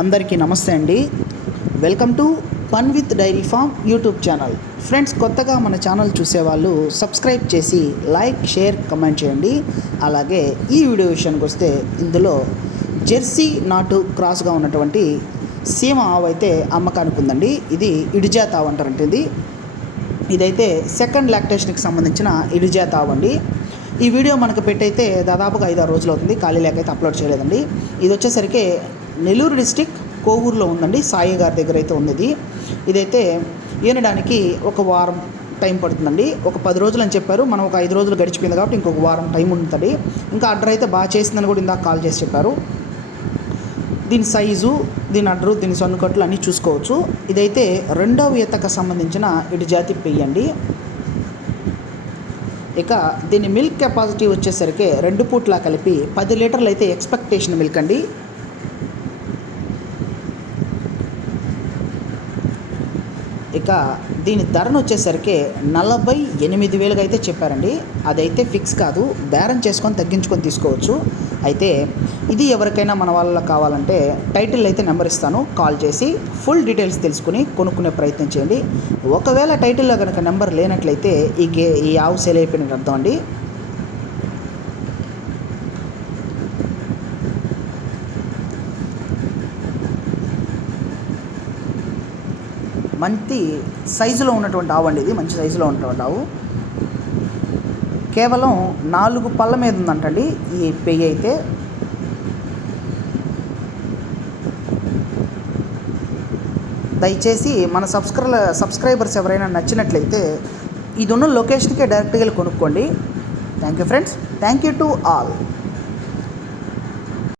అందరికీ నమస్తే అండి. Welcome to fun with dairy farm YouTube channel friends కొత్తగా మన ఛానల్ చూసేవాళ్ళు సబ్స్క్రైబ్ చేసి లైక్ షేర్ కమెంట్ చేయండి. అలాగే ఈ వీడియో విషయానికి వస్తే ఇందులో జెర్సీ నాటు క్రాస్గా ఉన్నటువంటి సీమ ఆవు అయితే అమ్మకానికి ఉందండి. ఇది ఇడిజాత ఆవు అంటారంటే ఇదైతే సెకండ్ లాక్టేషన్కి సంబంధించిన ఇడిజాత ఆవు అండి. ఈ వీడియో మనకు పెట్టయితే దాదాపుగా ఐదారు రోజులు అవుతుంది. ఖాళీ లేక అయితే అప్లోడ్ చేయలేదండి. ఇది వచ్చేసరికి నెల్లూరు డిస్టిక్ కోవూరులో ఉందండి. సాయి గారి దగ్గర అయితే ఉంది ఇది ఇదైతే ఈనడానికి ఒక వారం టైం పడుతుందండి. ఒక పది రోజులు అని చెప్పారు. మనం ఒక ఐదు రోజులు గడిచిపోయింది కాబట్టి ఇంకొక వారం టైం ఉంటుంది. ఇంకా ఆర్డర్ అయితే బాగా చేసిందని కూడా ఇందాక కాల్ చేసి చెప్పారు. దీని సైజు దీని అడ్రు దీని సన్నుకట్లు అన్నీ చూసుకోవచ్చు. ఇదైతే రెండవ ఈతకు సంబంధించిన ఇటు జాతి పెయ్యండి ఇక దీని మిల్క్ కెపాసిటీ వచ్చేసరికి రెండు పూట్లా కలిపి పది లీటర్లు అయితే ఎక్స్పెక్టేషన్ మిల్క్ అండి. ఇక దీని ధరను వచ్చేసరికి నలభై ఎనిమిది వేలుగా అయితే చెప్పారండి. అదైతే ఫిక్స్ కాదు బేరం చేసుకొని తగ్గించుకొని తీసుకోవచ్చు. అయితే ఇది ఎవరికైనా మన వాళ్ళ కావాలంటే టైటిల్ అయితే నెంబర్ ఇస్తాను. కాల్ చేసి ఫుల్ డీటెయిల్స్ తెలుసుకుని కొనుక్కునే ప్రయత్నం చేయండి. ఒకవేళ టైటిల్లో కనుక నెంబర్ లేనట్లయితే ఈ గే ఈ ఆవు సేల్ అయిపోయినట్టు అర్థం అండి. మంచి సైజులో ఉన్నటువంటి ఆవు అండి ఇది. మంచి సైజులో ఉన్నటువంటి ఆవు. కేవలం నాలుగు పళ్ళ మీద ఉందంటండి. ఈ పెయ్యి అయితే. దయచేసి మన సబ్స్క్రై సబ్స్క్రైబర్స్ ఎవరైనా నచ్చినట్లయితే ఇది ఉన్న లొకేషన్కే డైరెక్ట్గా వెళ్ళి కొనుక్కోండి. Thank you friends thank you to all